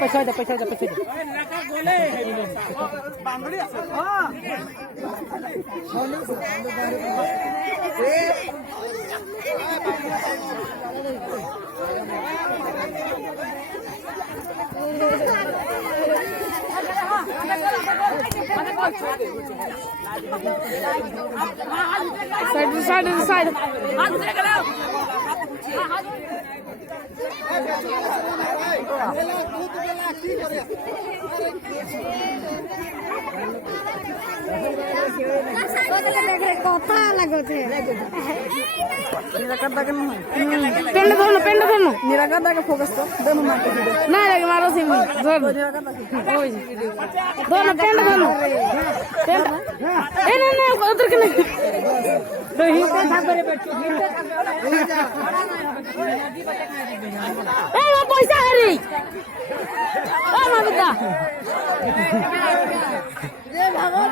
पैसा दे पैसा दे पैसा दे side কথা লাগছে पेंड धोनो निराकरता के फोकस तो दोनों मार ना लगे मारो सिम धोर धोनो पेंड धोनो पेंड ए ना उधर के नहीं तो ही पे था करे बैठ ए वो पैसा हरी ओ ममिता ये भागो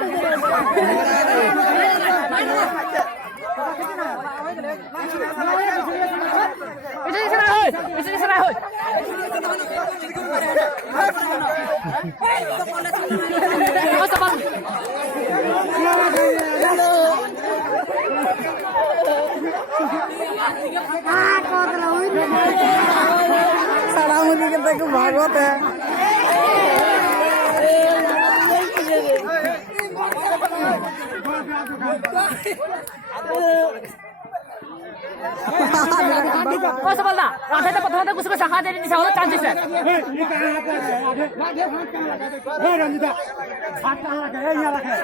सड़ामुनी के तक भागवत है ओ सबलदा आधे तो प्रथम तो कुछ को सखा देने से होता चांसेस है ए रंजिता हाथ कहां लगा है यहां रखे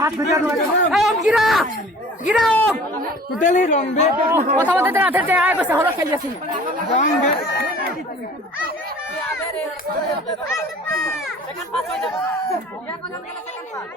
हाथ भितर लगा ए ओम गिरा ओम टोटली रंग बे प्रथम तो आधे ते आए बस होला खेलिया सी रंग बे सेकंड पास हो जाबो या को जन गेला सेकंड पास